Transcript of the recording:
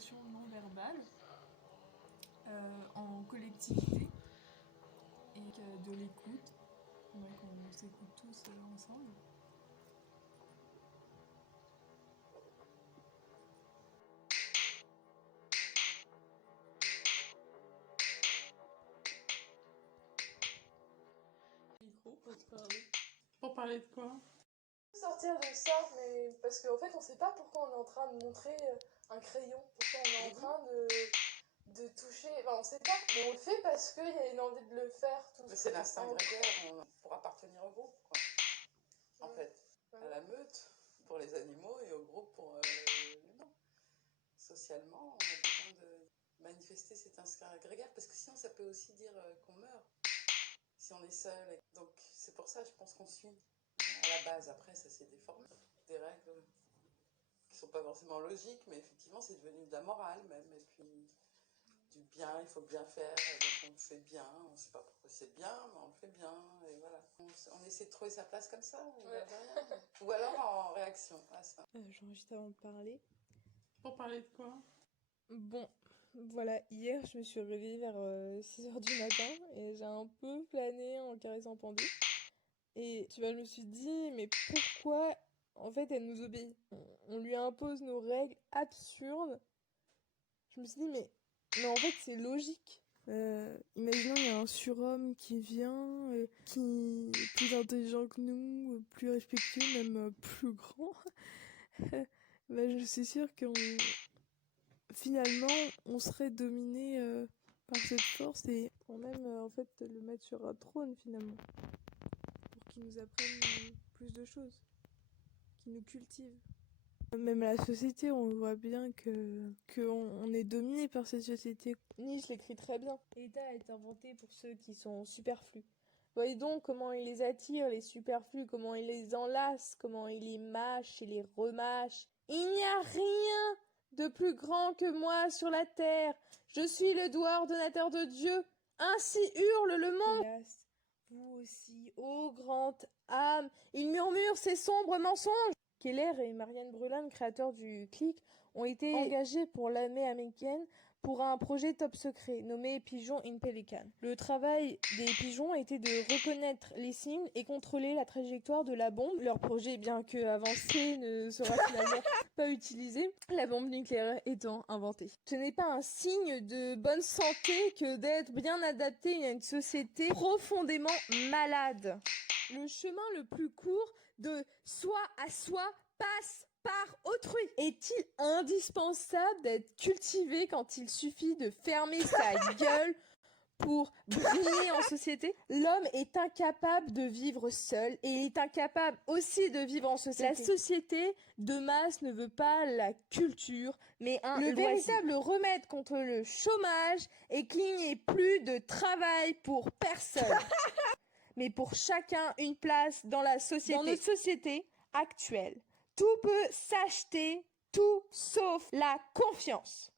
communication non verbale en collectivité et de l'écoute. Donc on s'écoute tous ensemble. Micro pour te parler. Pour parler de quoi? Sortir de ça, mais parce qu'en fait on sait pas pourquoi on est en train de montrer un crayon, pourquoi on est en train de toucher, enfin on sait pas, mais on le fait parce qu'il y a une envie de le faire. Tout mais c'est l'instinct grégaire, pour appartenir au groupe, quoi. En fait, à la meute pour les animaux et au groupe pour l'humain. Socialement, on a besoin de manifester cet instinct grégaire, parce que sinon ça peut aussi dire qu'on meurt si on est seul. Donc c'est pour ça, je pense qu'on suit à la base. Après, ça s'est déformé. Des règles qui sont pas forcément logiques, mais effectivement, c'est devenu de la morale même. Et puis, du bien, il faut bien faire, donc on le fait bien. On ne sait pas pourquoi c'est bien, mais on le fait bien. Et voilà. On essaie de trouver sa place comme ça, ou alors en réaction à ça. Genre juste avant de parler. Pour parler de quoi? Bon, voilà, hier je me suis réveillée vers 6h du matin et j'ai un peu plané en caressant Pandu. Et tu vois, je me suis dit, mais pourquoi en fait elle nous obéit? On lui impose nos règles absurdes. Je me suis dit, mais en fait c'est logique. Imaginons il y a un surhomme qui vient, qui est plus intelligent que nous, plus respectueux, même plus grand. Bah, je suis sûre qu'on finalement on serait dominé par cette force et pour même en fait le mettre sur un trône finalement pour qu'il nous apprenne plus de choses, qu'il nous cultive. Même la société, on voit bien que on est dominé par cette société. Nietzsche l'écrit très bien. L'État est inventé pour ceux qui sont superflus. Voyez donc comment il les attire, les superflus, comment il les enlace, comment il les mâche et les remâche. Il n'y a rien de plus grand que moi sur la terre. Je suis le doigt ordonnateur de Dieu. Ainsi hurle le monde. Hélas, vous aussi, ô grande âme, il murmure ces sombres mensonges. Keller et Marianne Brulin, créateurs du Click, ont été engagés pour l'armée américaine pour un projet top secret nommé Pigeon in Pelican. Le travail des pigeons était de reconnaître les cibles et contrôler la trajectoire de la bombe. Leur projet, bien que avancé, ne sera finalement pas utilisé, la bombe nucléaire étant inventée. Ce n'est pas un signe de bonne santé que d'être bien adapté à une société profondément malade. Le chemin le plus court de soi à soi passe par autrui. Est-il indispensable d'être cultivé quand il suffit de fermer sa gueule pour briller en société? L'homme est incapable de vivre seul et il est incapable aussi de vivre en société. La société de masse ne veut pas la culture, mais le véritable remède contre le chômage est qu'il n'y ait plus de travail pour personne. Mais pour chacun une place dans la société. Dans notre société actuelle, tout peut s'acheter, tout sauf la confiance.